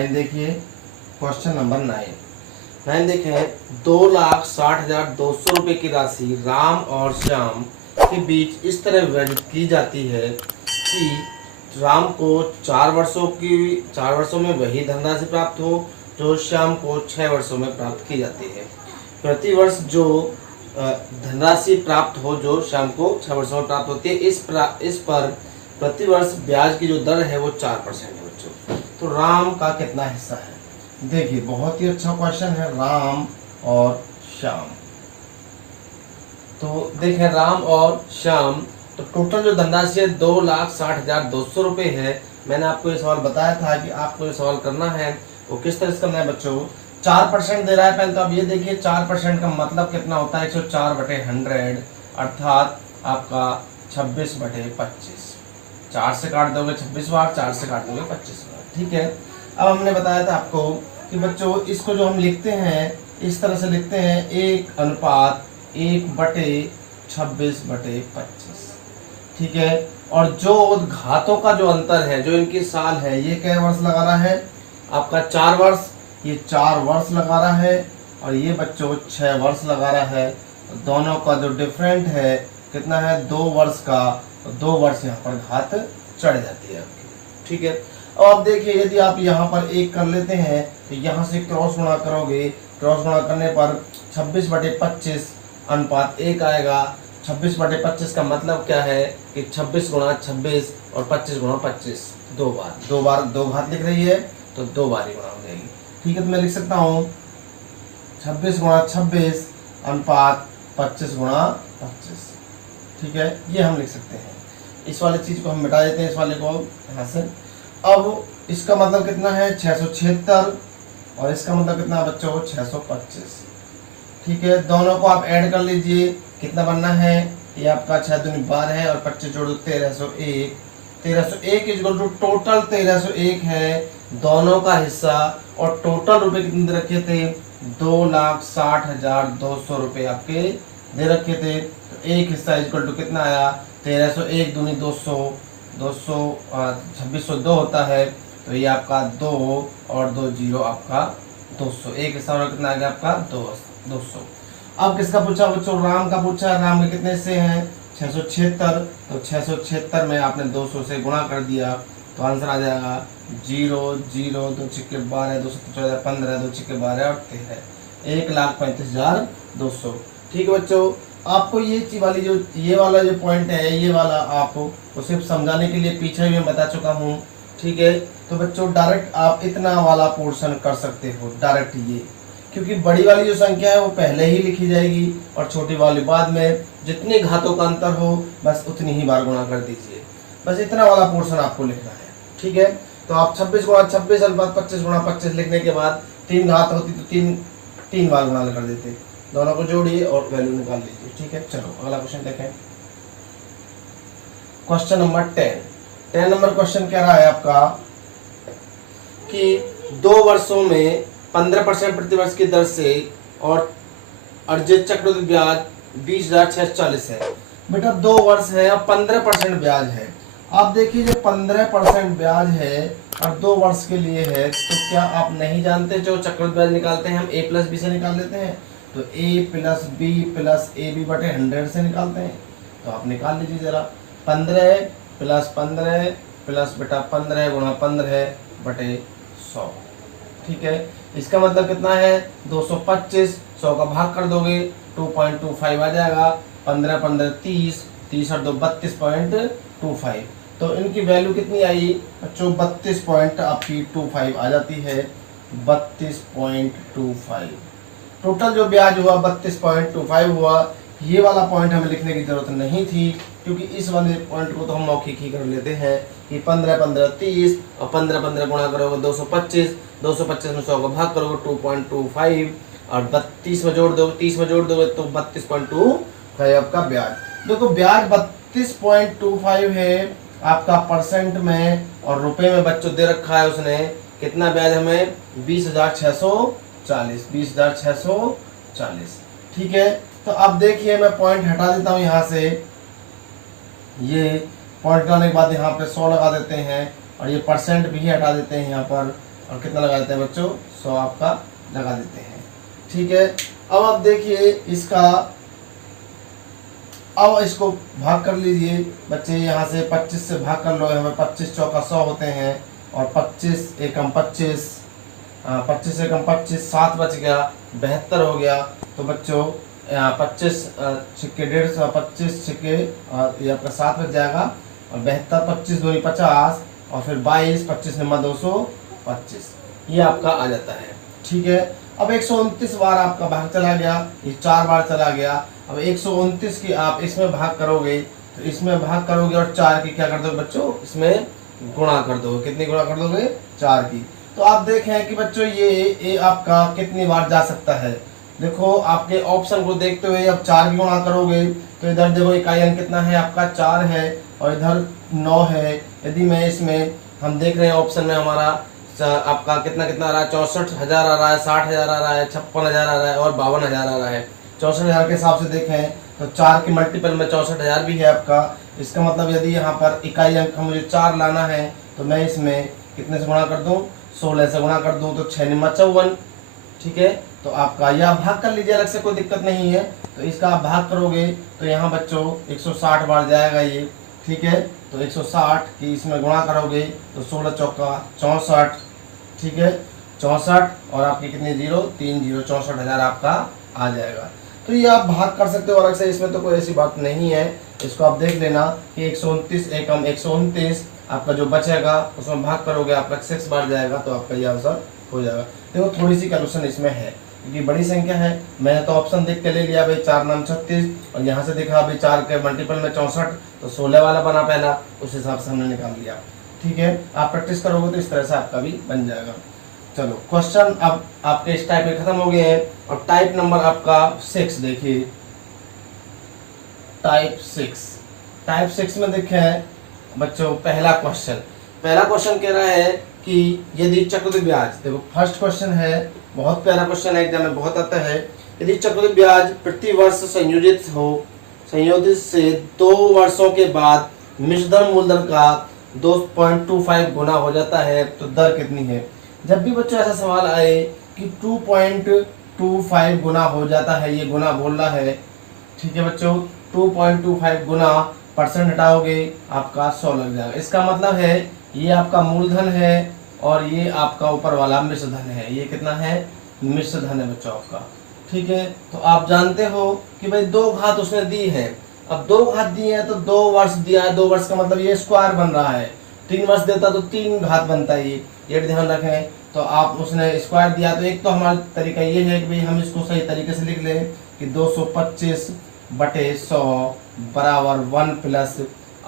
9 देखिए, question number 9 देखें। 2,60,200 रुपये की राशि राम और श्याम के बीच इस तरह विभाजित की जाती है कि राम को 4 वर्षों में वही धनराशि प्राप्त हो जो श्याम को 6 वर्षों में प्राप्त की जाती है। प्रति वर्ष जो धनराशि प्राप्त हो जो श्याम को 6 वर्षों में प्राप्त होती है, इस पर प्रति वर्ष ब्याज की जो दर है वो 4% है बच्चों। तो राम का कितना हिस्सा है? देखिए बहुत ही अच्छा क्वेश्चन है, राम और श्याम। तो देखें राम और श्याम, तो टोटल जो धनराशि है 2,60,200 रुपये है। मैंने आपको ये सवाल बताया था कि आपको ये सवाल करना है वो किस तरह से करना है बच्चों। 4% दे रहा है पहले, तो अब ये देखिए 4% का मतलब कितना होता है, 104/100 अर्थात आपका 26/25। 4 से काट दोगे 26 बार, 4 से काट दोगे 25 बार, ठीक है। अब हमने बताया था आपको कि बच्चों इसको जो हम लिखते हैं इस तरह से लिखते हैं 1:1/26/25, ठीक है। और जो घातों का जो अंतर है, जो इनकी साल है, ये क्या वर्ष लगा रहा है आपका 4 वर्ष, ये 4 वर्ष लगा रहा है, और ये बच्चों 6 वर्ष लगा रहा है। दोनों का जो डिफरेंट है कितना है 2 वर्ष का, तो 2 वर्ष यहाँ पर घात चढ़ जाती है आपकी, ठीक है। और अब देखिए यदि आप यहाँ पर 1 कर लेते हैं तो यहाँ से क्रॉस गुणा करोगे, क्रॉस गुणा करने पर 26/25 अनुपात 1 आएगा। 26/25 का मतलब क्या है कि 26 × 26 और 25 × 25, 2 बार 2 घात लिख रही है तो 2 बार ही गुणा हो जाएगी, ठीक है। तो मैं लिख सकता हूँ 26 × 26 अनुपात 25 × 25, ठीक है, ये हम लिख सकते हैं। इस वाले चीज को हम मिटा देते हैं, इस वाले को यहाँ से। अब इसका मतलब कितना है 676, और इसका मतलब कितना बच्चों 625, ठीक है। दोनों को आप ऐड कर लीजिए, कितना बनना है, ये आपका 6 दूनी 12 है और 25 जोड़ 1301, 1301 इक्वल टू टोटल 1301 है दोनों का हिस्सा। और टोटल रुपए कितने दे रखे थे 2,60,200 रुपये आपके दे रखे थे। तो एक हिस्सा इक्वल टू कितना आया 1301 दूनी 200, 2602 होता है, तो ये आपका 2 और 2 0 आपका 200, एक हिस्सा और कितना आ गया आपका 200। अब किसका पूछा बच्चों, राम का पूछा। राम के कितने हिस्से हैं 676, तो 676 में आपने 200 से गुणा कर दिया तो आंसर आ जाएगा 0 0 2 छिक्के 12 2 14 15 2 छिक्के 12 और 13, 1,35,200, ठीक है बच्चों। आपको ये वाली जो ये वाला जो पॉइंट है, ये वाला आपको सिर्फ समझाने के लिए पीछे भी मैं बता चुका हूँ, ठीक है। तो बच्चों डायरेक्ट आप इतना वाला पोर्शन कर सकते हो डायरेक्ट ये, क्योंकि बड़ी वाली जो संख्या है वो पहले ही लिखी जाएगी और छोटी वाली बाद में। जितने घातों का अंतर हो बस उतनी ही बार गुणा कर दीजिए, बस इतना वाला पोर्शन आपको लिखना है, ठीक है। तो आप 26 × 26 अनुपात 25 × 25 लिखने के बाद 3 घात होती तो 3 बार गुणा कर देते, दोनों को जोड़िए और वैल्यू निकाल लीजिए, ठीक है। चलो अगला क्वेश्चन देखें, क्वेश्चन नंबर 10 नंबर क्वेश्चन कह रहा है आपका कि 2 वर्षों में 15% प्रतिवर्ष की दर से और अर्जित चक्रवृद्धि ब्याज 20,640 है। बेटा 2 वर्ष है और 15% ब्याज है। आप देखिए जो 15% ब्याज है और 2 वर्ष के लिए है, तो क्या आप नहीं जानते जो चक्रवृद्धि ब्याज निकालते हैं हम a + b से निकाल लेते हैं, तो a + b + ab/100 से निकालते हैं। तो आप निकाल लीजिए जरा, 15 + 15 + बेटा 15 × 15/100, ठीक है। इसका मतलब कितना है 225, 100 का भाग कर दोगे 2.25 आ जाएगा, 15 15 30, 30 और 2 32.25, तो इनकी वैल्यू कितनी आई बच्चों 32.25 आ जाती है, 32.25। टोटल जो ब्याज हुआ 32.25 हुआ। ये वाला पॉइंट हमें लिखने की जरूरत नहीं थी, क्योंकि इस वाले पॉइंट को तो हम मौखिक ही कर लेते हैं कि 15 15 30 और 15 15 गुणा करोगे 225, 225 में 100 का भाग करोगे 2.25 और 32 में जोड़ दोगे 30 में जोड़ दोगे तो 32.25 आपका ब्याज। देखो ब्याज 32.25 है आपका परसेंट में, और रुपए में बच्चों दे रखा है उसने कितना ब्याज हमें 20,640, 20,640, ठीक है। तो अब देखिए मैं पॉइंट हटा देता हूँ यहाँ से, ये पॉइंट हटाने के बाद यहाँ पे 100 लगा देते हैं और ये परसेंट भी हटा देते हैं यहाँ पर, और कितना लगा देते हैं बच्चों, 100 आपका लगा देते हैं। ठीक है, अब आप देखिए इसका, अब इसको भाग कर लीजिए बच्चे, यहाँ से 25 से भाग कर लो, हमें 25 चौका 100 होते हैं, और 25 एकम 25, 25 एकम 25, 7 बच गया, 72 हो गया। तो बच्चों 25 छिक्के 150, 25 छिक्के ये आपका 7 बच जाएगा, और 72, 25 दूनी 50, और फिर 22, 25 नंबर 225, ये आपका आ जाता है। ठीक है, अब 129 बार आपका भाग चला गया, ये 4 बार चला गया। अब 129 की आप इसमें भाग करोगे, तो इसमें भाग करोगे और 4 की क्या कर दोगे बच्चों, इसमें गुणा कर दोगे। कितनी गुणा कर दोगे, 4 की। तो आप देखें कि बच्चों ये आपका कितनी बार जा सकता है। देखो आपके ऑप्शन को देखते हुए अब 4 की गुणा करोगे, तो इधर देखो इकाई अंक कितना है आपका, 4 है, और इधर 9 है। यदि मैं इसमें, हम देख रहे हैं ऑप्शन में हमारा आपका कितना कितना आ रहा है, 64,000 आ रहा है, 60,000 आ रहा है, 56,000 आ रहा है, और 52,000 आ रहा है। 64,000 के हिसाब से देखें तो 4 की मल्टीपल में 64,000 भी है आपका। इसका मतलब यदि यहाँ पर इकाई अंक मुझे 4 लाना है, तो मैं इसमें कितने से गुणा कर दूं, 16 से गुणा कर दूं, तो 6 निम्मा 54। ठीक है, तो आपका यह भाग कर लीजिए, अलग से कोई दिक्कत नहीं है। तो इसका आप भाग करोगे तो यहाँ बच्चों 160 बार जाएगा ये। ठीक है, तो 160 की इसमें गुणा करोगे तो 16 चौका 64। ठीक है, 64, और आपकी कितनी 0, 3 0, 64,000 आपका आ जाएगा। तो ये आप भाग कर सकते हो अलग से, इसमें तो कोई ऐसी बात नहीं है। इसको आप देख लेना कि 129 एकम 129 आपका जो बचेगा उसमें भाग करोगे, आपका 6 बार जाएगा, तो आपका ये आंसर हो जाएगा। देखो थोड़ी सी कैलकुलेशन इसमें है क्योंकि बड़ी संख्या है। मैंने तो ऑप्शन देख के ले लिया भाई, 4 नाम 36, और यहाँ से देखा भाई 4 के मल्टीपल में 64, तो 16 वाला बना पहला, उस हिसाब से हमने निकाल लिया। ठीक है, आप प्रैक्टिस करोगे तो इस तरह से आपका भी बन जाएगा। चलो क्वेश्चन अब आपके इस टाइप में खत्म हो गए हैं, और टाइप नंबर आपका 6 देखिए, टाइप 6 में देखें बच्चों, पहला क्वेश्चन कह रहा है कि यदि चक्रवृद्धि ब्याज, देखो फर्स्ट क्वेश्चन है, बहुत प्यारा क्वेश्चन है, एग्जाम में बहुत आता है। यदि चक्रवृद्धि ब्याज प्रति वर्ष संयोजित से 2 वर्षों के बाद मिश्रधन मूलधन का 2.25 गुना हो जाता है, तो दर कितनी है। जब भी बच्चों ऐसा सवाल आए कि 2.25 गुना हो जाता है, ये गुना बोल रहा है। ठीक है बच्चों, 2.25 गुना, परसेंट हटाओगे आपका 100 लग जाएगा। इसका मतलब है ये आपका मूलधन है और ये आपका ऊपर वाला मिश्रधन है। ये कितना है, मिश्रधन है बच्चों आपका। ठीक है, तो आप जानते हो कि भाई 2 घात उसने दी है। अब 2 घात दी है तो 2 वर्ष दिया है, 2 वर्ष का मतलब ये स्क्वायर बन रहा है। 3 वर्ष देता तो 3 घात बनता है, ये ध्यान रखें। तो आप उसने स्क्वायर दिया, तो एक तो हमारा तरीका ये है कि भाई हम इसको सही तरीके से लिख लें कि 225/100 बराबर 1 प्लस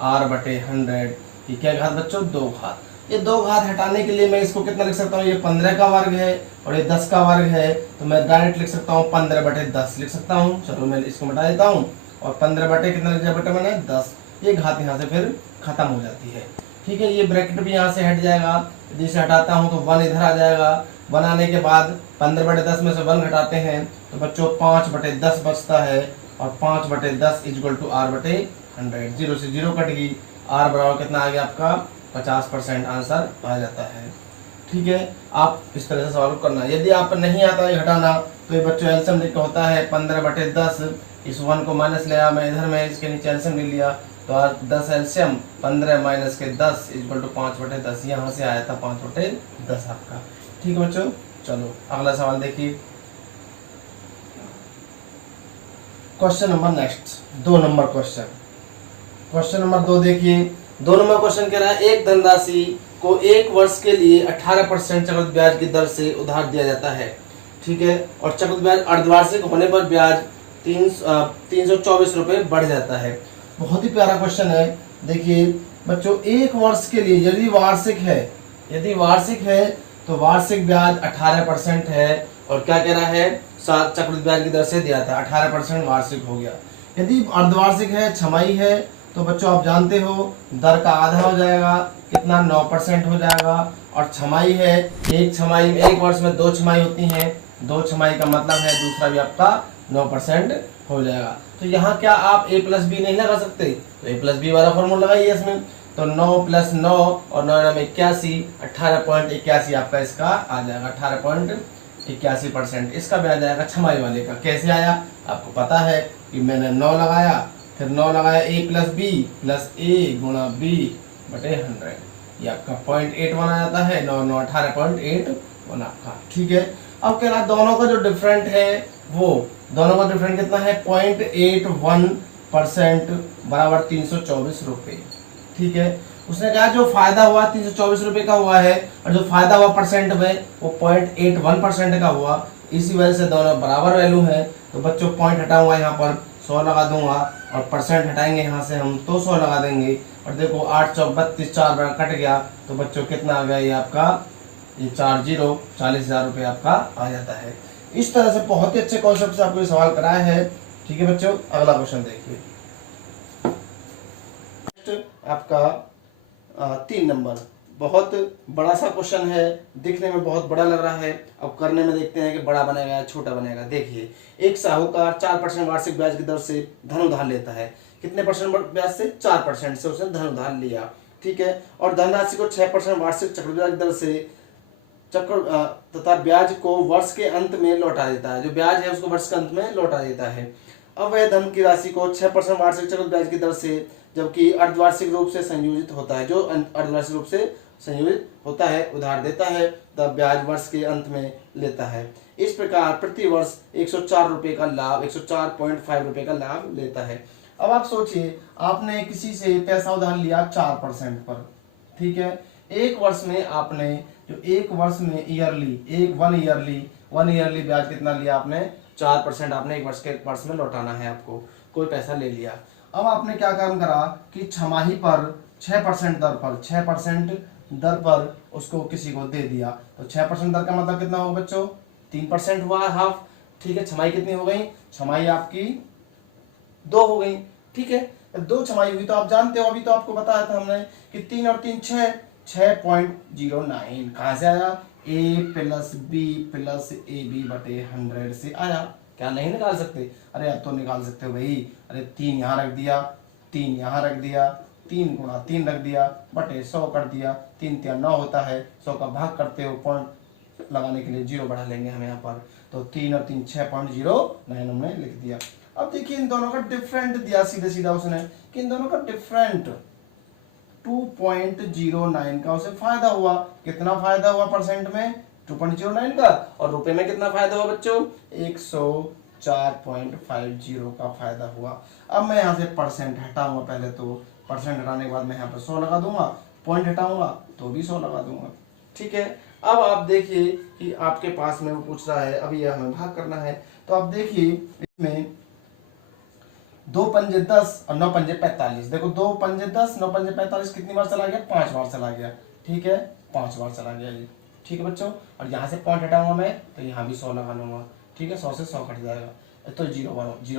r बटे 100। ये क्या घात बच्चों, 2 घात। ये 2 घात हटाने के लिए मैं इसको कितना लिख सकता हूँ, ये 15 का वर्ग है और ये 10 का वर्ग है, तो मैं डायरेक्ट लिख सकता हूँ 15/10 लिख सकता हूँ। चलो मैं इसको मिटा देता हूँ, और 15 बटे कितना लिख दिया बेटा मैंने, 10। ये घात यहाँ से फिर खत्म हो जाती है। ठीक है, ये ब्रैकेट भी यहाँ से हट जाएगा, यदि इसे हटाता हूँ तो 1 इधर आ जाएगा। 1 आने के बाद 15/10 में से 1 घटाते हैं तो बच्चों 5/10 बचता है, और 5/10 इक्वल टू r बटे 100। 0 से 0 कट गई, r बराबर कितना आ गया आपका, 50% आंसर आ जाता है। ठीक है, आप इस तरह से सॉल्व करना। यदि आप नहीं आता है घटाना, तो ये बच्चों एल्सियम लिखा होता है 15/10, इस 1 को माइनस लिया मैं इधर में, इसके नीचे एल्सियम ले लिया, तो 10 एल्सियम 15 माइनस के 10 इक्वल टू 5/10। यहाँ से आया था 5/10 आपका। ठीक है बच्चों, चलो अगला सवाल देखिए। Question number next, 2 number question number 2 देखिए। 2 नंबर क्वेश्चन कह रहा है, एक धनराशि को 1 वर्ष के लिए 18% चक्रवृद्धि ब्याज की दर से उधार दिया जाता है। ठीक है, और चक्रवृद्धि ब्याज अर्धवार्षिक होने पर ब्याज 324 रुपये बढ़ जाता है। बहुत ही प्यारा क्वेश्चन है। देखिए बच्चों, 1 वर्ष के लिए यदि वार्षिक है तो वार्षिक ब्याज 18% है, और क्या कह रहा है, चक्रवृद्धि ब्याज की दर से दिया था, 18% वार्षिक हो गया। यदि अर्धवार्षिक है, छमाही है, तो बच्चों आप जानते हो दर का आधा हो जाएगा, कितना 9% हो जाएगा। और छमाही है, एक वर्ष में 2 छमाही होती हैं, 2 छमाही का मतलब है दूसरा भी आपका 9% हो जाएगा। तो यहाँ क्या आप a + b नहीं लगा सकते, तो a + b वाला फॉर्मूला लगाइए इसमें। तो 9 + 9 और 9×9 81, 18.81 आपका इसका आ जाएगा, 18.81%। इसका ब्याज आएगा छमाही वाले का। कैसे आया आपको पता है कि मैंने 9 लगाया, फिर 9 लगाया A + B + A × B बटे 100, ये आपका 0.81 आ जाता है। 9 9 18.81 आपका, ठीक है। अब कह रहा दोनों का जो डिफरेंट है वो, दोनों का डिफरेंट कितना है 0.81% बराबर 324 रुपये, ठीक है। उसने कहा जो फायदा हुआ 324 रुपये का हुआ है और जो फायदा हुआ परसेंट में वो 0.81% का हुआ, इसी वजह से दोनों बराबर वैल्यू है। तो बच्चों पॉइंट हटाऊंगा यहाँ पर 100 लगा दूंगा और परसेंट हटाएंगे यहाँ से हम तो 100 लगा देंगे। और देखो 8 चौक 32, 4 बार कट गया तो बच्चों कितना आ गया, ये आपका ये 4 0 40,000 रुपये आपका आ जाता है। इस तरह से बहुत ही अच्छे कॉन्सेप्ट से आपको ये सवाल कराया है, ठीक है बच्चों। अगला क्वेश्चन देखिए, आपका 3 नंबर, बहुत बड़ा सा क्वेश्चन है, दिखने में बहुत बड़ा लग रहा है, अब करने में देखते हैं कि बड़ा बनेगा या छोटा बनेगा। देखिए, एक साहूकार 4% वार्षिक ब्याज की दर से धन उधार लेता है। कितने परसेंट ब्याज से? 4% से उसने धन उधार लिया, ठीक है। और धनराशि को 6% वार्षिक चक्रवृद्धि ब्याज दर से तथा ब्याज को वर्ष के अंत में लौटा देता है। जो ब्याज है उसको वर्ष के अंत में लौटा देता है। अब वह धन की राशि को 6% वार्षिक चक्रवृद्धि ब्याज की दर से, जबकि अर्धवार्षिक रूप से संयोजित होता है, जो अर्धवार्षिक रूप से संयोजित होता है, उधार देता है, तब ब्याज वर्ष के अंत में लेता है। इस प्रकार प्रति वर्ष 104 रुपये का लाभ, 104.5 रुपये का लाभ लेता है। अब आप सोचिए, आपने किसी से पैसा उधार लिया 4% पर, ठीक है। एक वर्ष में आपने जो एक वर्ष में ईयरली वन ईयरली ब्याज कितना लिया आपने? 4% आपने एक वर्ष में लौटाना है आपको, कोई पैसा ले लिया। अब आपने क्या काम करा कि छमाही पर 6% दर पर उसको किसी को दे दिया। तो 6% दर का मतलब कितना होगा बच्चों? 3% हुआ, हाफ, ठीक है। छमाही कितनी हो गई? छमाही आपकी 2 हो गई, ठीक है। 2 छमाही हुई तो आप जानते हो, अभी तो आपको बताया था हमने कि 3 और 3 6, 6.09 कहां से आया? A + B + AB बटे 100 से आया। क्या नहीं निकाल सकते? अरे अब तो निकाल सकते हो भाई। अरे 3 यहाँ रख दिया, 3 यहाँ रख दिया, 3 × 3 रख दिया, बटे 100 कर दिया। 3 3 9 होता है, 100 का भाग करते हो, पॉइंट लगाने के लिए 0 बढ़ा लेंगे हम यहाँ पर। तो 3 और 3 6.09 हमने लिख दिया। अब देखिए इन दोनों का डिफरेंट दिया सीधे सीधा उसने, कि इन दोनों का डिफरेंट 2.09 का उसे फायदा हुआ। कितना फायदा हुआ परसेंट में? 2.09 का। और रुपए में कितना फायदा हुआ बच्चों? 104.50 का फायदा हुआ। अब मैं यहाँ से परसेंट हटाऊंगा, पहले तो परसेंट हटाने के बाद मैं यहाँ पर 100 लगा दूंगा, पॉइंट हटाऊंगा तो भी 100 लगा दूंगा, ठीक है। अब आप देखिए कि आपके पास में वो पूछ रहा है, अभी यह हमें भाग करना है। तो आप देखिए इसमें 2 पंजे 10 और 9 पंजे 45। देखो 2 पंजे 10, 9 पंजे 45 कितनी बार चला गया? 5 बार चला गया, ठीक है। 5 बार चला गया ये, ठीक है बच्चों। और यहाँ से पॉइंट हटाऊंगा मैं तो यहाँ भी 100 लगा लूंगा, ठीक है। 100 से 100 कट जाएगा तो 0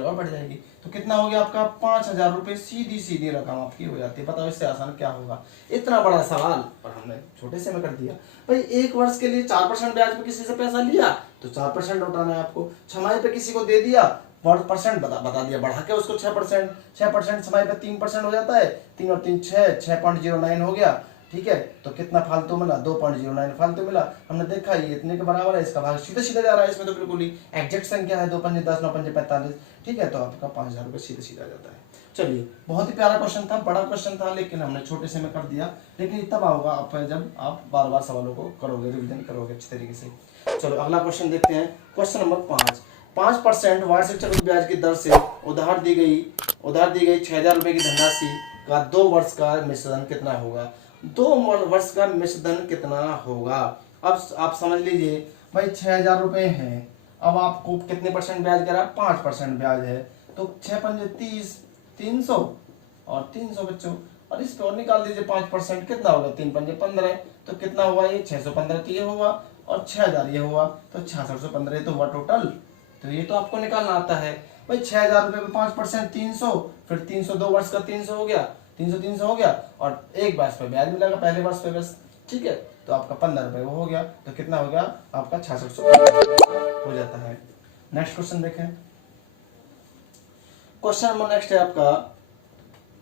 और बढ़ जाएगी। तो कितना हो गया आपका? 5,000 रुपये सीधी रकम आपकी हो जाती है। बताओ इससे आसान क्या होगा? इतना बड़ा सवाल पर हमने छोटे से में कर दिया। भाई एक वर्ष के लिए 4% ब्याज पे किसी से पैसा लिया तो 4% लौटाना है आपको। छमाही पे किसी को दे दिया, परसेंट बता दिया, बढ़ा के उसको 6% छमाही पे 3% हो जाता है। 3 और 3 6.09 हो गया, ठीक है। तो कितना फालतू मिला? 2.09 फालतू मिला। हमने देखा ये इतने के बराबर है, इसका भाग सीधे सीधे जा रहा है, इसमें तो बिल्कुल ही एग्जैक्ट संख्या है। 2 पंजे 10, 9 पंजे 45, ठीक है। तो आपका 5,000 रुपये सीधे सीधा जाता है। चलिए, बहुत ही प्यारा क्वेश्चन था, बड़ा क्वेश्चन था, लेकिन हमने छोटे से में कर दिया। लेकिन तब होगा आप जब आप बार बार सवालों को करोगे, रिविजन करोगे अच्छे तरीके से। चलो अगला क्वेश्चन देखते हैं। क्वेश्चन नंबर 5% वार्षिक चक्रवृद्धि ब्याज की दर से उधार दी गई 6,000 रुपए की धनराशि का 2 वर्ष का मिश्रण कितना होगा? 2 वर्ष का मिश्रण कितना होगा? अब आप समझ लीजिए भाई 6,000 रुपए हैं, अब आपको कितने परसेंट ब्याज करा? 5% ब्याज है। तो 6 पंजे 30, 300 और 300 बच्चों, और इस पे और निकाल दीजिए 5% कितना होगा? 3 पंजे 15, तो कितना हुआ? ये 615 तो ये हुआ, और 6,000 ये हुआ, तो 6615 तो हुआ टोटल। तो ये तो आपको निकालना आता है भाई। 6,000 रुपए पे 5% 300, फिर 300 2 वर्ष का 300 हो गया, 300 हो गया, और एक वर्ष पे ब्याज मिलेगा पहले वर्ष पे बस, ठीक है। तो आपका 15 रुपए वो हो गया, तो कितना हो गया आपका? 6615 हो जाता है। नेक्स्ट क्वेश्चन देखें। क्वेश्चन नंबर नेक्स्ट है आपका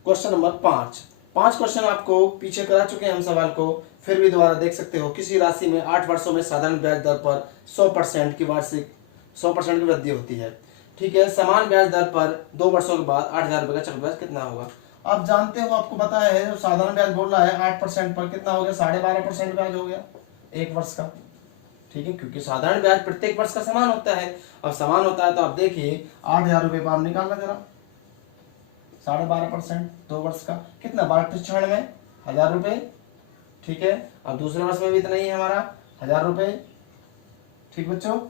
क्वेश्चन नंबर 5। 5 क्वेश्चन आपको पीछे करा चुके हैं हम सवाल को, फिर भी दोबारा देख सकते हो। किसी राशि में 8 वर्षों में साधारण ब्याज दर पर 100% की वार्षिक 100% की वृद्धि होती है। ठीक है, समान ब्याज दर पर 2 वर्षों के बाद 8,000 रुपए का चक्रवृद्धि ब्याज कितना होगा? आप जानते हो, आपको बताया है, जो साधारण ब्याज बोल रहा है 8% पर कितना हो गया, 12.5% ब्याज हो गया 1 वर्ष का। ठीक है, क्योंकि साधारण ब्याज प्रत्येक वर्ष का समान होता है। अब समान होता है तो आप देखिए 8,000 रुपए पर निकालना जरा, 12.5% 2 वर्ष का कितना, 12 1,000 रुपए। ठीक है, अब दूसरे वर्ष में भी इतना ही है हमारा 1,000 रुपए। ठीक बच्चों,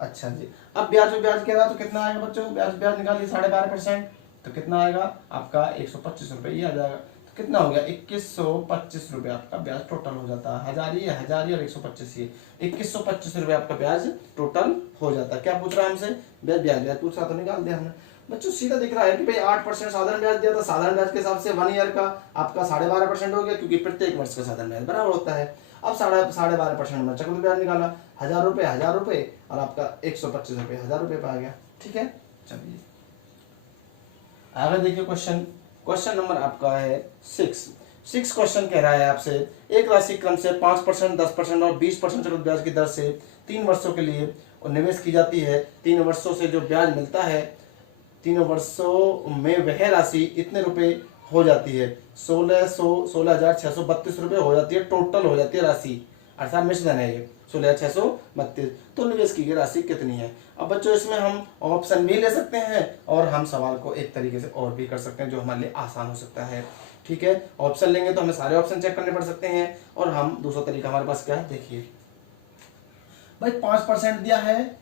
अच्छा जी। अब ब्याज पे ब्याज किया था तो कितना आएगा बच्चों, ब्याज निकालिए 12.5% तो कितना आएगा आपका 125 रुपए, ये आ जाएगा। तो कितना हो गया 2125 रुपए आपका ब्याज टोटल हो जाता है। 1,000 और 125 ये 2125 रुपए आपका ब्याज टोटल हो जाता है। क्या पूछ रहा है हमसे, ब्याज पूछ रहा तो निकाल दिया हमने बच्चों। सीधा दिख रहा है कि भाई 8% साधारण ब्याज दिया था, साधारण ब्याज के हिसाब से 1 ईयर का आपका 12.5% हो गया, क्योंकि प्रत्येक वर्ष का साधारण ब्याज बराबर होता है। अब 12.5% में चक्रवृद्धि ब्याज निकाला, 1,000 रुपए और आपका 125 रुपए 1,000 रुपए पे आ गया। ठीक है, चलिए आगे देखिए क्वेश्चन नंबर आपका है 6 क्वेश्चन कह रहा है आपसे, एक राशि क्रम से 5%, 10% और 20% चक्रवृद्धि ब्याज की दर से 3 वर्षों के लिए निवेश की जाती है। 3 वर्षों से जो ब्याज मिलता है, 3 वर्षों में वह राशि इतने रुपए हो जाती है, 16,632 रुपए हो जाती है, टोटल हो जाती है राशि, अर्थात मिश्रण है ये 16,632। तो निवेश की गई राशि कितनी है? अब बच्चों इसमें हम ऑप्शन भी ले सकते हैं और हम सवाल को एक तरीके से और भी कर सकते हैं, जो हमारे लिए आसान हो सकता है। ठीक है, ऑप्शन लेंगे तो हमें सारे ऑप्शन चेक करने पड़ सकते हैं, और हम दूसरा तरीका हमारे पास क्या है देखिए भाई, 5% दिया है,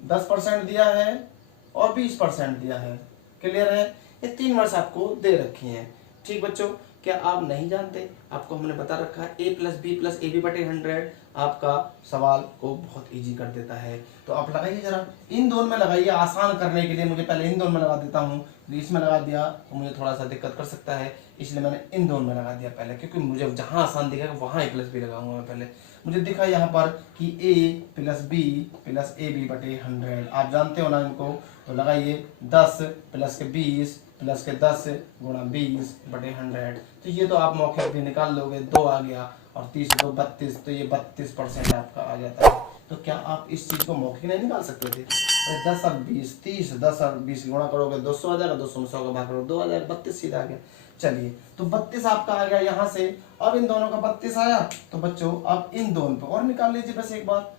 10% दिया है और 20% दिया है। क्लियर है, ये 3 वर्ष आपको दे रखी हैं। ठीक बच्चों, क्या आप नहीं जानते, आपको हमने बता रखा है a + b + ab/100 आपका सवाल को बहुत इजी कर देता है। तो आप लगाइए जरा, इन दोनों में लगाइए, आसान करने के लिए मुझे पहले इन दोनों में लगा देता हूँ, इसमें लगा दिया तो मुझे थोड़ा सा दिक्कत कर सकता है, इसलिए मैंने इन दोनों में लगा दिया पहले, क्योंकि मुझे जहां आसान दिखेगा वहां a + b लगाऊंगा मैं पहले। मुझे दिखा यहाँ पर कि a + b + ab/100, आप जानते हो ना इनको, तो लगाइए 10 + 20 + 10 × 20/100। तो ये तो आप मौके भी निकाल लोगे, 2 आ गया और 30 2 32, तो ये 32% आपका आ जाता है। तो क्या आप इस चीज को मौके नहीं निकाल सकते थे? 10 और 20 30, 10 और 20 गुणा करोगे 200 आ जाएगा, 200 में 100 का भाग करो 2 आ जाएगा, 32 सीधा आ गया। चलिए, तो 32 आपका आ गया यहाँ से। अब इन दोनों का 32 आया, तो बच्चों अब इन दोनों पे और निकाल लीजिए बस एक बार,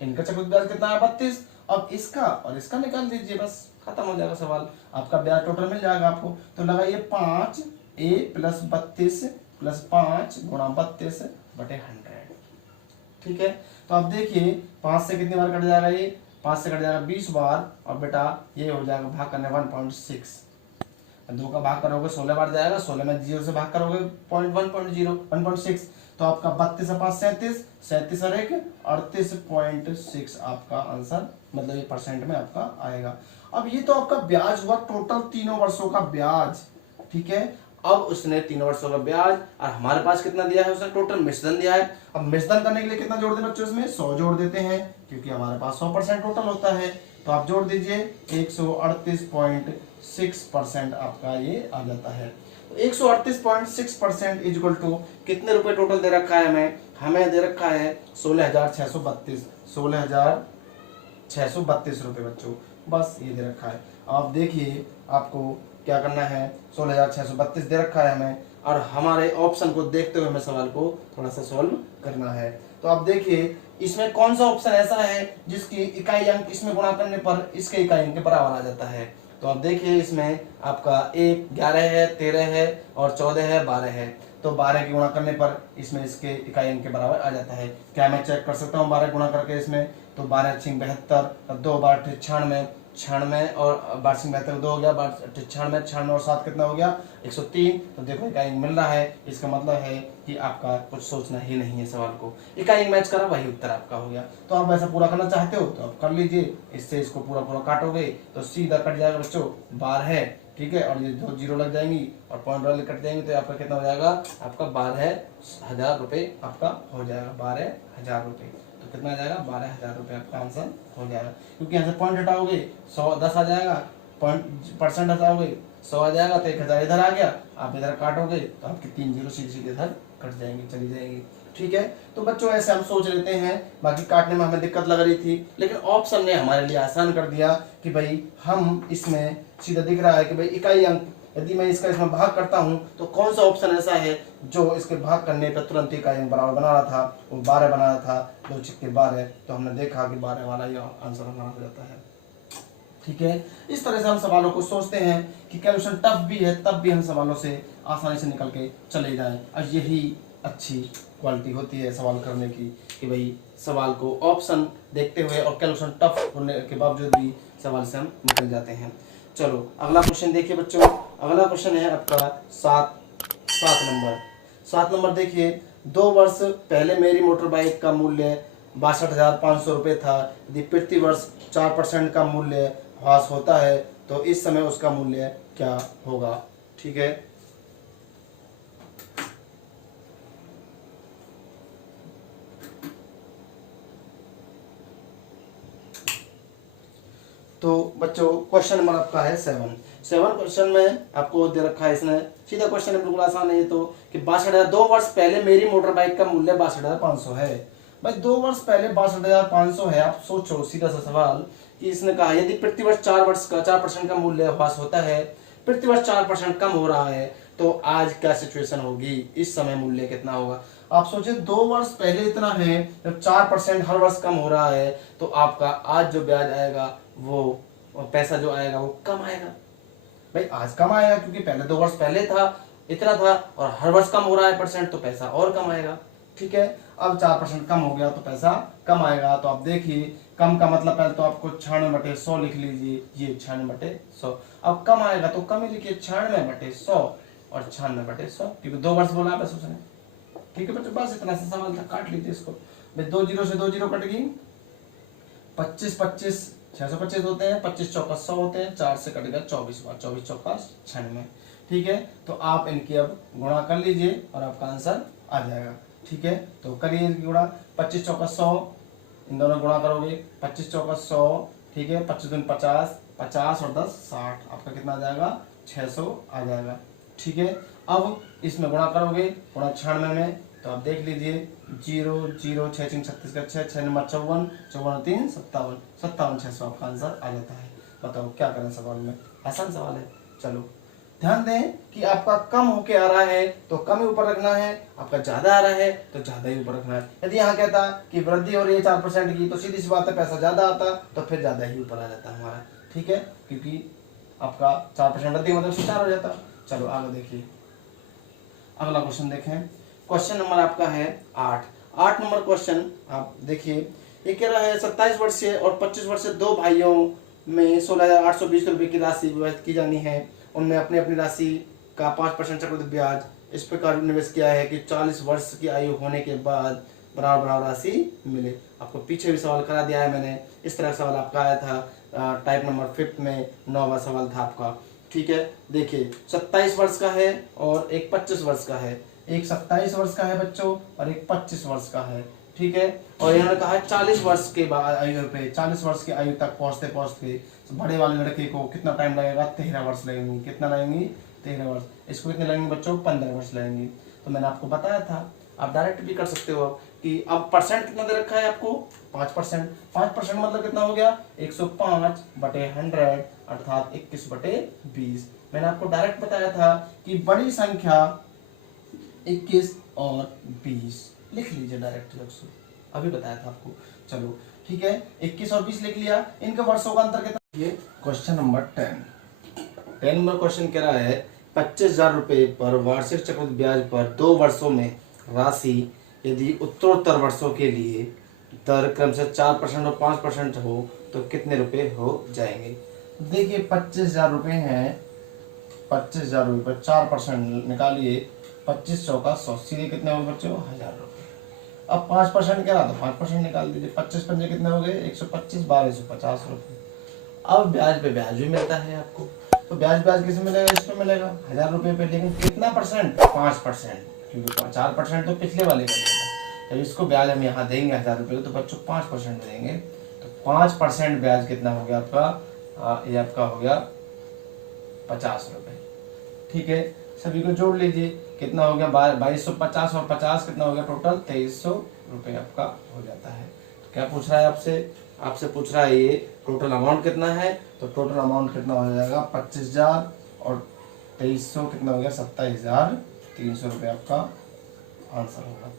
इनका चक्रवृद्धि ब्याज कितना है 32, अब इसका और इसका निकाल दीजिए, बस खत्म हो जाएगा सवाल, आपका ब्याज टोटल मिल जाएगा आपको। तो लगाइए 5 a + 32 + 5 × 32/100। ठीक है, तो आप देखिए 5 से कितनी बार कट जाएगा, ये 5 से कट जाएगा 20 बार, और बेटा ये हो जाएगा भाग करने 1.6, 2 का भाग करोगे 16 बार जाएगा, 16 में 0 से भाग करोगे 1.6, तो आपका 32 और 5 37, 37 और 1 38.6 आपका आंसर, मतलब ये परसेंट में आपका आएगा। अब ये तो आपका ब्याज हुआ टोटल 3 वर्षों का ब्याज। ठीक है, अब उसने 3 वर्षों का ब्याज और हमारे पास कितना दिया है, उसने टोटल मिश्रण दिया है। अब मिश्रण करने के लिए कितना जोड़ दें बच्चों, इसमें 100 जोड़ देते हैं, क्योंकि हमारे पास 100% टोटल होता है। तो आप जोड़ दीजिए 138.6% आपका ये आ जाता है। 138.6% इक्वल टू कितने रुपए टोटल दे रखा है हमें दे रखा है 16,632 रुपए बच्चों, बस ये दे रखा है। आप देखिए आपको क्या करना है, 16,632 दे रखा है हमें, और हमारे ऑप्शन को देखते हुए हमें सवाल को थोड़ा सा सॉल्व करना है। तो आप देखिए इसमें कौन सा ऑप्शन ऐसा है जिसकी इकाई अंक इसमें गुणा करने पर इसके इकाई अंक के बराबर आ जाता है। तो आप देखिए इसमें आपका 1 11 है, 13 है और 14 है, 12 है। तो 12 के गुणा करने पर इसमें इसके इकाई अंक के बराबर आ जाता है। क्या मैं चेक कर सकता हूँ 12 गुणा करके इसमें? तो 12 × 72, 2 बार 96, 96 और 12 × 72 2 हो गया, 96, 96 और 7 कितना हो गया 103। तो देखो इकाई अंक मिल रहा है, इसका मतलब है कि आपका कुछ सोचना ही नहीं है सवाल को, इकाई मैच करा वही उत्तर आपका हो गया। तो आप ऐसा पूरा करना चाहते हो तो आप कर लीजिए, इससे इसको पूरा काटोगे तो सीधा कट जाएगा बच्चों, 12 है, ठीक है, और ये 2 जीरो लग जाएंगी और पॉइंट वाले कट जाएंगे, तो आपका कितना हो जाएगा, आपका 12,000 रुपये आपका हो जाएगा, 12,000 रुपये। तो कितना आ जाएगा 12,000 रुपये आपका आंसर हो जाएगा, क्योंकि यहाँ से पॉइंट हटाओगे 100 10 आ जाएगा, परसेंट हटाओगे 100 आ जाएगा, तो 1000 इधर आ गया, आप इधर काटोगे तो आपकी 3 जीरो सीधे सीधे इधर कट जाएंगे, चली जाएंगी। ठीक है, तो बच्चों ऐसे हम सोच लेते हैं, बाकी काटने में हमें दिक्कत लग रही थी, लेकिन ऑप्शन ने हमारे लिए आसान कर दिया कि भाई हम इसमें सीधा दिख रहा है कि भाई इकाई अंक, यदि मैं इसका इसमें भाग करता हूं तो कौन सा ऑप्शन ऐसा है जो इसके भाग करने पर तुरंत इकाई अंक बराबर बना रहा था, वो 12 बना रहा था, 2 छक्के 12, तो हमने देखा कि 12 वाला ये आंसर हमारा हो जाता है। ठीक है, इस तरह से हम सवालों को सोचते हैं कि कैलकुलेशन टफ भी है तब भी हम सवालों से आसानी से निकल के चले जाएं, और यही अच्छी क्वालिटी होती है सवाल करने की कि भाई सवाल को ऑप्शन देखते हुए और कैलकुलेशन टफ होने के बावजूद भी सवाल से हम निकल जाते हैं। चलो अगला क्वेश्चन देखिए बच्चों, अगला क्वेश्चन है आपका 7 नंबर देखिए। 2 वर्ष पहले मेरी मोटर बाइक का मूल्य 62,500 रुपये था, यदि प्रति वर्ष 4% का मूल्य ह्रास होता है तो इस समय उसका मूल्य क्या होगा। ठीक है, तो बच्चों क्वेश्चन नंबर आपका है 7 क्वेश्चन में आपको दे रखा है, इसने सीधा क्वेश्चन है, बिल्कुल आसान है ये तो, कि 62,000 2 वर्ष पहले मेरी मोटर बाइक का मूल्य 62,500 है। भाई 2 वर्ष पहले 62,500 है, आप सोचो सीधा सा सवाल कि इसने कहा यदि प्रति वर्ष 4% का मूल्य ह्रास होता है, प्रति वर्ष 4% कम हो रहा है, तो आज क्या सिचुएशन होगी, इस समय मूल्य कितना होगा। आप सोचिए 2 वर्ष पहले इतना है, जब 4% हर वर्ष कम हो रहा है तो आपका आज जो ब्याज आएगा वो पैसा जो आएगा वो कम आएगा। भाई आज कम आएगा क्योंकि पहले 2 वर्ष पहले था इतना था, और हर वर्ष कम हो रहा है परसेंट, तो पैसा और कम आएगा। ठीक है, अब 4% कम हो गया तो पैसा कम आएगा। तो आप देखिए कम का मतलब पहले तो आपको 96/100 लिख लीजिए, ये 96/100। अब कम आएगा तो कम ही लिखिए 96/100 और 96/100, क्योंकि 2 वर्ष बोला बस उसने। ठीक है बच्चों, बस इतना सा सवाल था, काट लीजिए इसको। भाई 2 जीरो से 2 जीरो कट गई, 25 625 होते हैं, 25 चौका 100 होते हैं, 4 से कटेगा 24 बार, 24 चौका 96। ठीक है, तो आप इनकी अब गुणा कर लीजिए और आपका आंसर आ जाएगा। ठीक है, तो करिए इनकी गुणा, 25 चौका 100, इन दोनों गुणा करोगे, 25 चौका 100, ठीक है, 25 दूनी 50, 50 और 10 60, आपका कितना आ जाएगा 600 आ जाएगा। ठीक है, अब इसमें गुणा करोगे, गुणा 96 में, तो आप देख लीजिए 0 0 6 3 36 का 6 6 नंबर 54 54 3 57 57 600 आपका आंसर आ जाता है। बताओ क्या करें सवाल में, आसान सवाल है। चलो ध्यान दें कि आपका कम होके आ रहा है तो कम ही ऊपर रखना है, आपका ज्यादा आ रहा है तो ज्यादा ही ऊपर रखना है। यदि यहाँ कहता कि वृद्धि हो रही है 4% की, तो सीधी सी बात है पैसा ज्यादा आता तो फिर ज्यादा ही ऊपर आ जाता हमारा। ठीक है, क्योंकि आपका 4% वृद्धि मतलब 4 हो जाता। चलो आगे देखिए, अगला क्वेश्चन देखें। क्वेश्चन नंबर आपका है 8 नंबर क्वेश्चन आप देखिए, ये कह रहा है 27 वर्षीय और 25 वर्षीय 2 भाइयों में 16,820 रुपए की राशि विभाजित की जानी है। उनमें अपनी अपनी राशि का 5% चक्रवृद्धि ब्याज इस प्रकार निवेश किया है कि 40 वर्ष की आयु होने के बाद बराबर बराबर राशि मिले। आपको पीछे भी सवाल करा दिया है मैंने, इस तरह सवाल आपका आया था टाइप नंबर 5 में, 9वां सवाल था आपका। ठीक है, देखिए 27 वर्ष का है और एक 25 वर्ष का है, एक 27 वर्ष का है बच्चों और एक 25 वर्ष का है। ठीक है, और इन्होंने कहा 40 वर्ष के बाद आयु पे, 40 वर्ष की आयु तक पहुंचते पहुंचते बड़े वाले लड़के को कितना टाइम लगेगा, 13 वर्ष लगेंगे। कितना लगेंगे, 13 वर्ष। इसको कितने लगेंगे बच्चों, 15 वर्ष लगेंगे। तो मैंने आपको बताया था, आप डायरेक्ट भी कर सकते हो कि अब परसेंट कितना दे रखा है आपको, 5%। 5% मतलब कितना हो गया, 105/100 अर्थात 21/20। मैंने आपको डायरेक्ट बताया था कि बड़ी संख्या 21 और 20 लिख लीजिए डायरेक्ट, अभी बताया था आपको। चलो ठीक है, 21 और 20 लिख लिया, इनके वर्षों का अंतर कितना। ये क्वेश्चन नंबर 10 नंबर क्वेश्चन कह रहा है 25,000 रुपए पर वार्षिक चक्रवृद्धि ब्याज पर 2 वर्षों में राशि यदि उत्तरोत्तर वर्षों के लिए दर क्रम से 4% और 5% हो तो कितने रुपए हो जाएंगे। देखिए 25,000 रुपए हैं, 25,000 रुपए पर 4% निकालिए, 25 चौका 100, सीधे कितने हो बच्चों, 1,000 रुपए। अब 5% कह रहा तो 5% निकाल दीजिए, 25 पंजे कितने हो गए, 125, 1250 रुपए। अब ब्याज पे ब्याज भी मिलता है आपको, तो ब्याज किस मिलेगा, इसमें मिलेगा 1,000 रुपए पे, लेकिन कितना परसेंट, 5%, क्योंकि 4% तो पिछले वाले का दिया था। जब इसको ब्याज हम यहाँ देंगे 1,000 रुपए को, तो बच्चों 5% देंगे, तो 5% ब्याज कितना हो गया आपका, ये आपका हो गया 50 रुपये। ठीक है, सभी को जोड़ लीजिए, कितना हो गया 2250 और 50 कितना हो गया टोटल 2300 रुपये आपका हो जाता है। तो क्या पूछ रहा है आपसे पूछ रहा है ये टोटल अमाउंट कितना है, तो टोटल अमाउंट कितना हो जाएगा 25,000 और 2300 कितना हो गया 27,300 रुपये आपका आंसर होगा,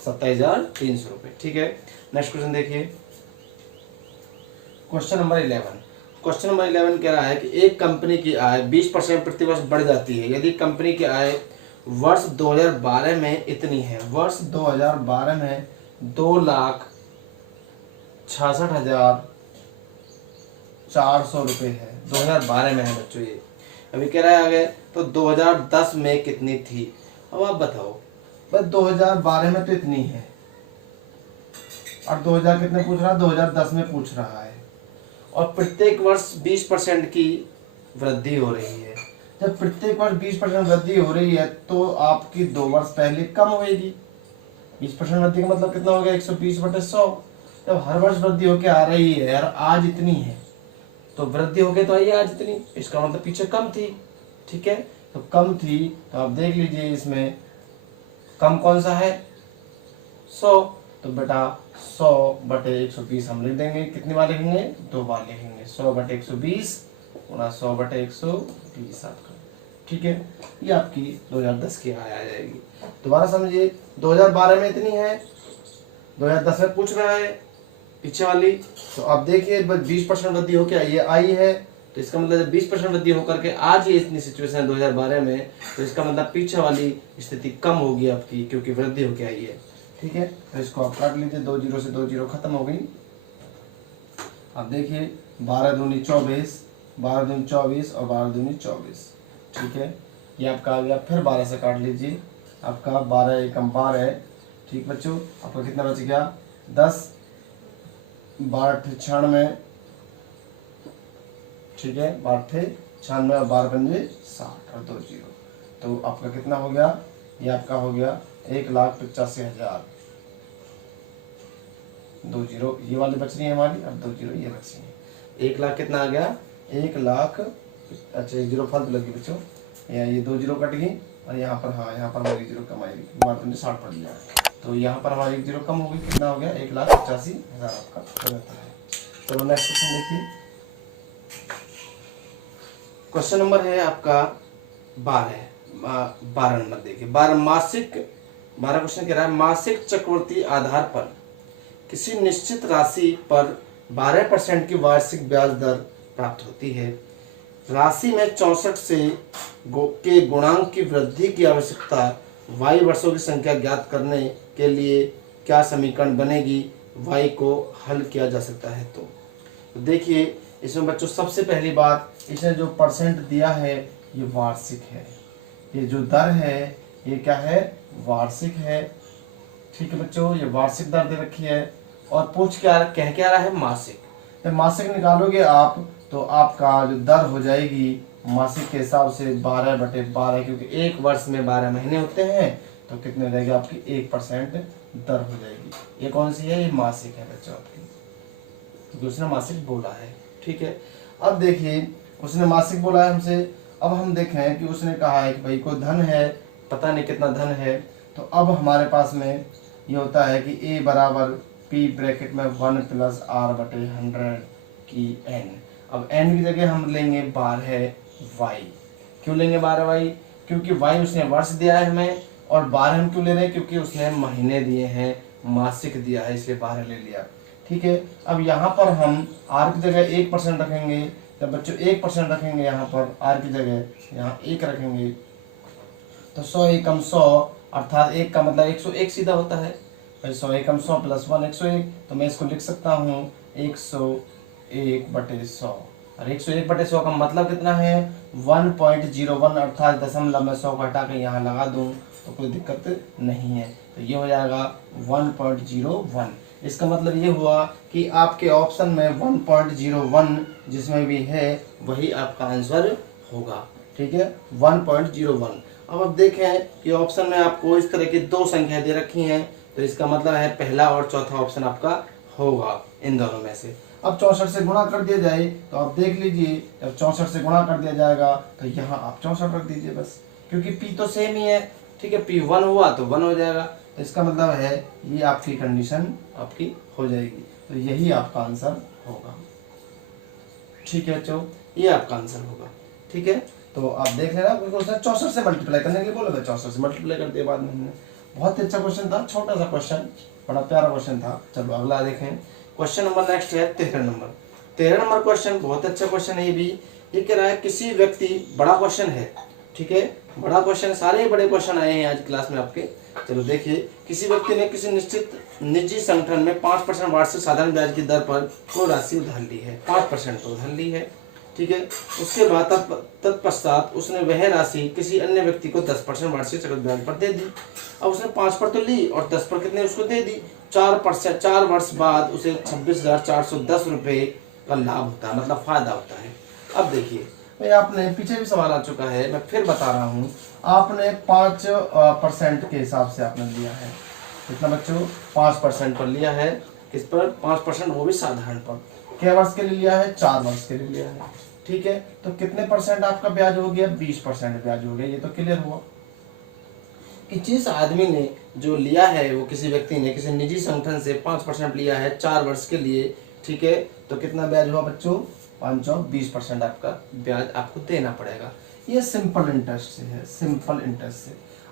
27,300 रुपये। ठीक है, नेक्स्ट क्वेश्चन देखिए, क्वेश्चन नंबर 11। क्वेश्चन नंबर 11 कह रहा है कि एक कंपनी की आय 20% प्रति वर्ष बढ़ जाती है यदि कंपनी की आय वर्ष 2012 में इतनी है। वर्ष 2012 में 2,66,400 रुपये है, 2012 में है बच्चों ये। अभी कह रहा है आगे तो 2010 में कितनी थी। अब आप बताओ, बस 2012 में तो इतनी है और 2000 कितने पूछ रहा है, 2010 में पूछ रहा है, और प्रत्येक वर्ष 20% की वृद्धि हो रही है। जब प्रत्येक वर्ष 20% वृद्धि हो रही है तो आपकी 2 वर्ष पहले कम होगी। 20% वृद्धि का मतलब कितना हो गया 120/100। जब हर वर्ष वृद्धि होकर आ रही है और आज इतनी है तो वृद्धि हो गई तो आई आज इतनी, इसका मतलब पीछे कम थी। ठीक है, तो कम थी तो आप देख लीजिए इसमें कम कौन सा है 100, तो बेटा 100/120 हम लिख देंगे। कितनी बार लिखेंगे 2 बार लिखेंगे, 100/120 गुणा 100/120 आपका। ठीक है, ये आपकी 2010 की आय आ जाएगी। दोबारा समझिए, 2012 में इतनी है, 2010 में पूछ रहा है पीछे वाली, तो आप देखिए 20% वृद्धि होकर ये आई है, तो इसका मतलब जब 20% वृद्धि होकर के आज ये इतनी सिचुएशन है 2012 में, तो इसका मतलब पीछे वाली स्थिति कम होगी आपकी क्योंकि वृद्धि होकर आई है। ठीक है, तो इसको आप काट लीजिए, 2 जीरो से 2 जीरो खत्म हो गई। आप देखिए 12 दूनी 24, 12 दूनी 24 और 12 दूनी 24। ठीक है, ये आपका आ गया। फिर 12 से काट लीजिए, आपका 12 एकम 12। ठीक बच्चों, आपका कितना बच गया 10, 12 96। ठीक है, 12 96 और 12 पंजे 60 और 2 जीरो, तो आपका कितना हो गया, ये आपका हो गया 1,85,000। 2 जीरो ये वाली बच रही है हमारी, अब 2 जीरो ये बच रही है। 1 लाख कितना आ गया 1 लाख, अच्छा 1 जीरो फालतू लगी बच्चों, ये 2 जीरो कट गई और यहाँ पर, हाँ यहाँ पर हमारी जीरो कम आएगी, 12 पड़ गया, तो यहाँ पर हमारी 1 जीरो कम होगी। कितना हो गया 1,85,000 आपका हो जाता है। चलो नेक्स्ट क्वेश्चन देखिए, क्वेश्चन नंबर है आपका 12 नंबर देखिए। 12 क्वेश्चन कह रहा है मासिक चक्रवृद्धि आधार पर किसी निश्चित राशि पर 12% की वार्षिक ब्याज दर प्राप्त होती है। राशि में 64 के गुणांक की वृद्धि की आवश्यकता y वर्षों की संख्या ज्ञात करने के लिए क्या समीकरण बनेगी, y को हल किया जा सकता है। तो देखिए इसमें बच्चों सबसे पहली बात, इसने जो परसेंट दिया है ये वार्षिक है, ये जो दर है ये क्या है वार्षिक है। ठीक है बच्चों, ये वार्षिक दर दे रखी है और कह क्या रहा है मासिक। जब मासिक निकालोगे आप तो आपका जो दर हो जाएगी मासिक के हिसाब से 12/12, क्योंकि एक वर्ष में 12 महीने होते हैं, तो कितने हो जाएगी आपकी 1% दर हो जाएगी। ये कौन सी है, ये मासिक है बच्चों आपकी, दूसरा मासिक बोला है। ठीक है, अब देखिए उसने मासिक बोला है हमसे, अब हम देखें कि उसने कहा है कि भाई कोई धन है, पता नहीं कितना धन है, तो अब हमारे पास में ये होता है कि a बराबर p ब्रैकेट में 1 + r/100 की n। अब n की जगह हम लेंगे 12y। क्यों लेंगे 12y, क्योंकि y उसने वर्ष दिया है हमें, और 12 हम क्यों ले रहे हैं, क्योंकि उसने महीने दिए हैं, मासिक दिया है, इसलिए 12 ले लिया। ठीक है, अब यहाँ पर हम r की जगह 1% रखेंगे। जब बच्चों 1% रखेंगे यहाँ पर r की जगह यहाँ 1 रखेंगे, तो 100 एकम 100 अर्थात 1 का मतलब 101 सीधा होता है। 100 एकम 100 + 1 101, तो मैं इसको लिख सकता हूँ 101/100, और 101/100 का मतलब कितना है 1.01, अर्थात दशमलव में 100 को हटा के यहाँ लगा दूँ तो कोई दिक्कत नहीं है, तो ये हो जाएगा 1.01। इसका मतलब ये हुआ कि आपके ऑप्शन में 1.01 जिसमें भी है वही आपका आंसर होगा। ठीक है, 1.01। अब आप देखें कि ऑप्शन में आपको इस तरह की 2 संख्या दे रखी हैं, तो इसका मतलब है पहला और चौथा ऑप्शन आपका होगा इन दोनों में से। अब 64 से गुणा कर दिया जाए तो आप देख लीजिए, जब 64 से गुणा कर दिया जाएगा तो यहाँ आप 64 रख दीजिए बस, क्योंकि पी तो सेम ही है, ठीक है, पी 1 हुआ तो 1 हो जाएगा, तो इसका मतलब है ये आपकी कंडीशन आपकी हो जाएगी, तो यही आपका आंसर होगा। ठीक है बच्चों, ये आपका आंसर होगा। ठीक है, तो आप देख लेना, उसने 64 से मल्टीप्लाई करने के लिए बोला था, 64 से मल्टीप्लाई कर दिया बाद में हमने। बहुत ही अच्छा क्वेश्चन था, छोटा सा क्वेश्चन, बड़ा प्यारा क्वेश्चन था। चलो अगला देखें, क्वेश्चन नंबर नेक्स्ट है 13 नंबर। 13 नंबर क्वेश्चन बहुत अच्छा क्वेश्चन है ये भी। ये कह रहा है किसी व्यक्ति, बड़ा क्वेश्चन है, ठीक है, बड़ा क्वेश्चन, सारे बड़े क्वेश्चन आए हैं आज क्लास में आपके। चलो देखिए, किसी व्यक्ति ने किसी निश्चित निजी संगठन में 5% वार्षिक साधारण ब्याज की दर पर कोई राशि उधार ली है, 5% तो उधार ली है, ठीक है। उसके बाद तत्पश्चात उसने वह राशि किसी अन्य व्यक्ति को 10% वार्षिक चक्रवृद्धि ब्याज पर दे दी। अब उसने 5 पर तो ली और 10 पर कितने उसको दे दी, 4%। 4 वर्ष बाद उसे 26,410 रुपए का लाभ होता है, मतलब फायदा होता है। अब देखिए भाई, आपने पीछे भी सवाल आ चुका है, मैं फिर बता रहा हूँ, आपने 5% के हिसाब से आपने लिया है, कितना बच्चों, 5% पर लिया है। किस पर, 5%, वो भी साधारण पर। क्या वर्ष के लिए लिया है, 4 वर्ष के लिए लिया है, ठीक है। तो कितने परसेंट आपका ब्याज हो गया, 20% ब्याज हो गया। ये तो क्लियर हुआ कि जिस आदमी ने जो लिया है, वो किसी व्यक्ति ने किसी निजी संगठन से 5% लिया है 4 वर्ष के लिए, ठीक है, तो कितना ब्याज हुआ बच्चों, 520% आपका ब्याज आपको देना पड़ेगा। ये सिंपल इंटरेस्ट से है, सिंपल इंटरेस्ट से।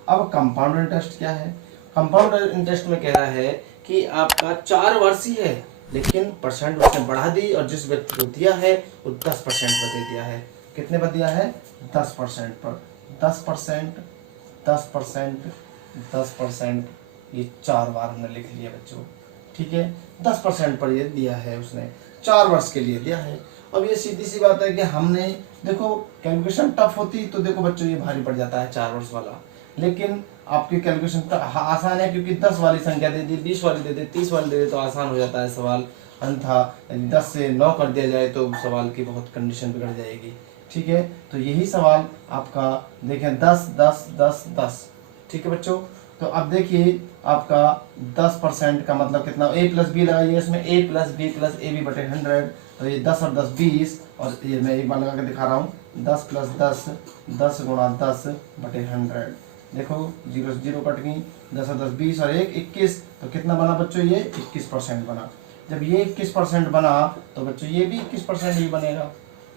अब कंपाउंड इंटरेस्ट क्या है, कंपाउंड इंटरेस्ट में कह रहा है कि आपका 4 वर्ष ही है, लेकिन परसेंट उसने बढ़ा दी और जिस व्यक्ति को दिया है वो 10% पर दे दिया है। कितने पर दिया है, 10% पर। 10%, 10%, 10%, ये 4 बार हमने लिख लिया बच्चों, ठीक है। 10% पर ये दिया है उसने, 4 वर्ष के लिए दिया है। अब ये सीधी सी बात है कि हमने, देखो कैलकुलेशन टफ होती तो देखो बच्चों ये भारी पड़ जाता है 4 वर्ष वाला, लेकिन आपकी कैलकुलेशन आसान है, क्योंकि 10 वाली संख्या दे दी, 20 वाली दे दी, 30 वाली दे दी तो आसान हो जाता है सवाल। अन्यथा 10 से 9 कर दिया जाए तो सवाल की बहुत कंडीशन बिगड़ जाएगी, ठीक है। तो यही सवाल आपका देखें, 10, 10, 10, 10, ठीक है बच्चों। तो अब देखिए आपका 10% का मतलब कितना, a प्लस बी लगाइए इसमें, a plus B plus A B बटे 100, तो ये 10 और 10 20, और ये मैं एक बार लगा के दिखा रहा हूँ, 10 प्लस 10, 10 गुणा 10 बटे 100, देखो 0 से 0 कट गई, 10 और 10 20 और 1 21, तो कितना बना बच्चों, ये 21% बना। जब ये 21% बना तो बच्चों ये भी 21% ही बनेगा,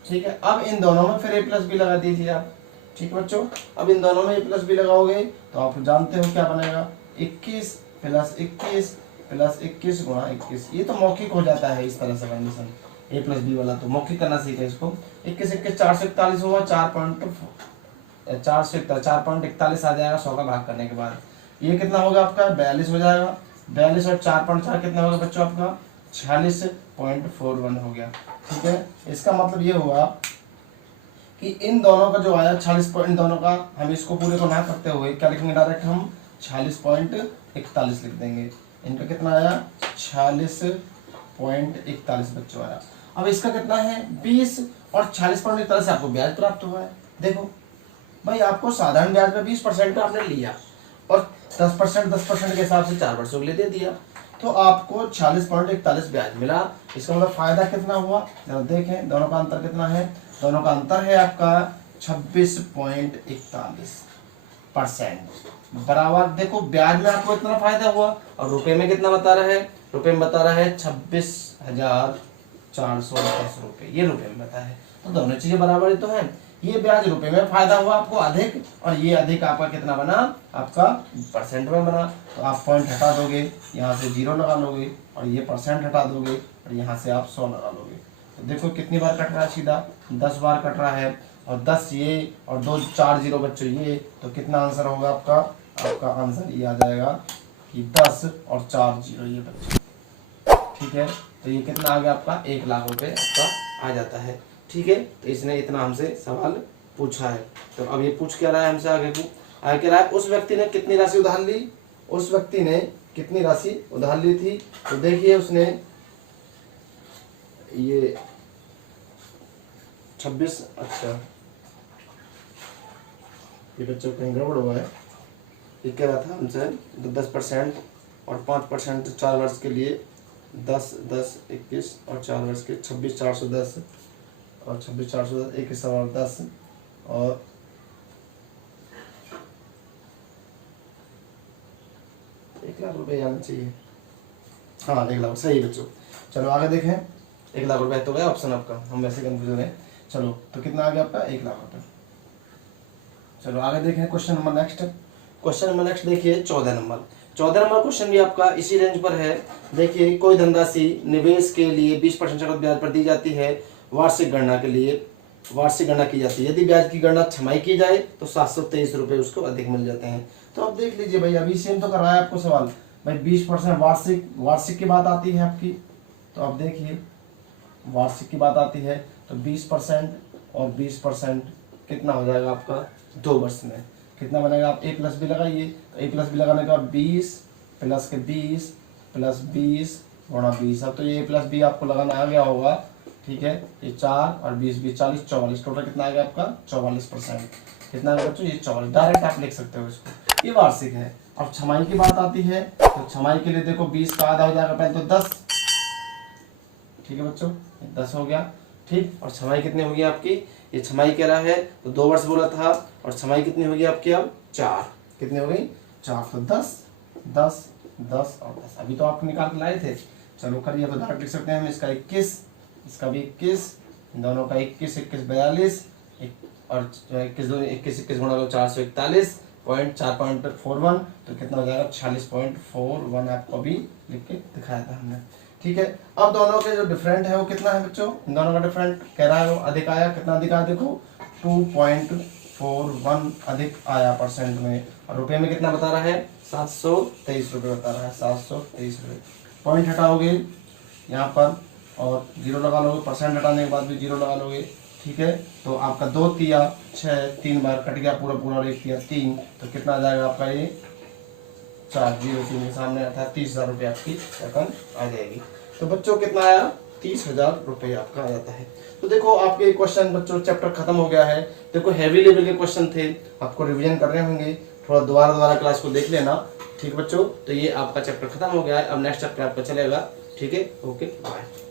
ठीक है। अब इन दोनों में फिर a प्लस बी लगा दीजिए आप, ठीक है बच्चों। अब इन दोनों में a प्लस बी लगाओगे तो आप जानते हो क्या बनेगा, 21 प्लस 21 प्लस 21 गुणा 21। ये तो मौखिक हो जाता है इस तरह से कंडीशन, a प्लस बी वाला तो मौखिक करना सीखे इसको। 21 21 441 हुआ, 441 आ जाएगा 100 का भाग करने के बाद। ये कितना होगा आपका, 42 हो जाएगा। 42 और 4.4 कितना होगा बच्चों आपका, 46.41 हो गया, ठीक है। इसका मतलब ये हुआ कि इन दोनों का जो आया 46 इन दोनों का, हम इसको पूरे को ना करते हुए क्या लिखेंगे, डायरेक्ट हम 46.41 लिख देंगे। इनका कितना आया, 46.41 बच्चों आया। अब इसका कितना है, 20, और 46.41 से आपको ब्याज प्राप्त हुआ है। देखो भाई, आपको साधारण ब्याज में 20% आपने लिया और 10% के हिसाब से 4 वर्षों के लिए दे दिया, तो आपको 46.41 ब्याज मिला। इसका मतलब फायदा कितना हुआ, देखें दोनों का अंतर कितना है, दोनों का अंतर है आपका 26.41% बराबर। देखो ब्याज में आपको इतना फायदा हुआ और रुपए में कितना बता रहा है, रुपए में बता रहा है 26,410 रुपए, ये रुपए में बता है। तो दोनों चीजें बराबर ही तो है। ये ब्याज रुपए में फायदा हुआ आपको अधिक, और ये अधिक आपका कितना बना, आपका परसेंट में बना। तो आप पॉइंट हटा दोगे, यहाँ से 0 लगा लोगे, और ये परसेंट हटा दोगे, और यहाँ से आप 100 लगा लोगे। तो देखो कितनी बार कट रहा है, सीधा 10 बार कट रहा है, और 10 ये और 2 4 0 बच्चों ये, तो कितना आंसर होगा आपका, आपका आंसर ये आ जाएगा कि 10 और 4 0 ये बच्चों, ठीक है। तो ये कितना आ गया आपका, 1 लाख रुपए आपका आ जाता है, ठीक है। तो इसने इतना हमसे सवाल पूछा है। तो अब ये पूछ क्या रहा है हमसे आगे को, आगे कह रहा है उस व्यक्ति ने कितनी राशि उधार ली, उस व्यक्ति ने कितनी राशि उधार ली थी। तो देखिए उसने ये 26, अच्छा ये बच्चों कहीं गड़बड़ हुआ है, ये कह रहा था हमसे 10% और 5% 4 वर्ष के लिए 10 10 21 और 4 वर्ष के 26 410 और 26 410 21 और 10 और 1 लाख रुपए आना चाहिए। हाँ 1 लाख सही बच्चों। चलो आगे देखें, 1 लाख रुपए तो गया ऑप्शन आपका, हम वैसे कंफ्यूजन है। चलो तो कितना आ गया आपका 1 लाख रुपए। चलो आगे देखें question number next. Question number next देखिए 14 नंबर। 14 नंबर क्वेश्चन भी आपका इसी रेंज पर है। देखिए कोई धनराशि निवेश के लिए 20% चक्रवृद्धि ब्याज पर दी जाती है, वार्षिक गणना के लिए वार्षिक गणना की जाती है। यदि ब्याज की गणना छमाही की जाए तो 723 रुपये उसको अधिक मिल जाते हैं। तो अब देख लीजिए भाई, अभी सेम तो कर रहा है आपको सवाल भाई, 20% वार्षिक की बात आती है आपकी। तो अब देखिए वार्षिक की बात आती है तो 20% और 20% कितना हो जाएगा आपका 2 वर्ष में, कितना बनेगा। आप a+b लगाइए, तो a+b लगाने के बाद 20 प्लस के 20 प्लस 20 गुणा 20। अब तो ये a+b आपको लगाना आ गया होगा, ठीक है। ये 4 और 20 20 40 44, टोटल कितना आ गया आपका 44%। कितना आ गया बच्चों ये 44, डायरेक्ट आप लिख सकते हो इसको, ये वार्षिक है। अब छमाही की बात आती है तो छमाही के लिए देखो 20 का आधा हो जाएगा पहले तो 10, ठीक है बच्चों 10 हो गया, ठीक। और छमाही कितनी होगी आपकी, ये छमाही कह रहा है तो 2 वर्ष बोला था, और छमाही कितनी होगी आपकी अब 4, कितनी हो गई 4, तो 10 10 10 और 10, अभी तो आप निकाल के लाए थे। चलो करिए, तो डायरेक्ट लिख सकते हैं हम, इसका 21, इसका भी 21, दोनों का 21 21 42 और 21 गुणा 441.441, तो कितना हो जाएगा 46.41, आपको भी लिख के दिखाया था हमने, ठीक है। अब दोनों के जो डिफरेंट है वो कितना है बच्चों, इन दोनों का डिफरेंट कह रहा है वो अधिक आया, कितना अधिक आया देखो 2.41 अधिक आया परसेंट में, और रुपए में कितना बता रहा है 723 रुपये बता रहा है, 723 रुपये। पॉइंट हटाओगे यहाँ पर और 0 लगा लोगे, परसेंट हटाने के बाद भी 0 लगा लोगे, ठीक है। तो आपका 2 तिया 6, 3 बार कट गया पूरा पूरा, और 1 तिया 3, तो कितना आ जाएगा आपका ये 4 0 3 के सामने, अर्थात 30,000 रुपये आपकी रकम आ जाएगी। तो बच्चों कितना आया 30,000 रुपये आपका आ जाता है। तो देखो आपके क्वेश्चन बच्चों चैप्टर खत्म हो गया है। देखो हैवी लेवल के क्वेश्चन थे, आपको रिवीजन करने होंगे, थोड़ा दोबारा क्लास को देख लेना, ठीक बच्चों। तो ये आपका चैप्टर खत्म हो गया है, अब नेक्स्ट चैप्टर आपका चलेगा, ठीक है। Okay bye.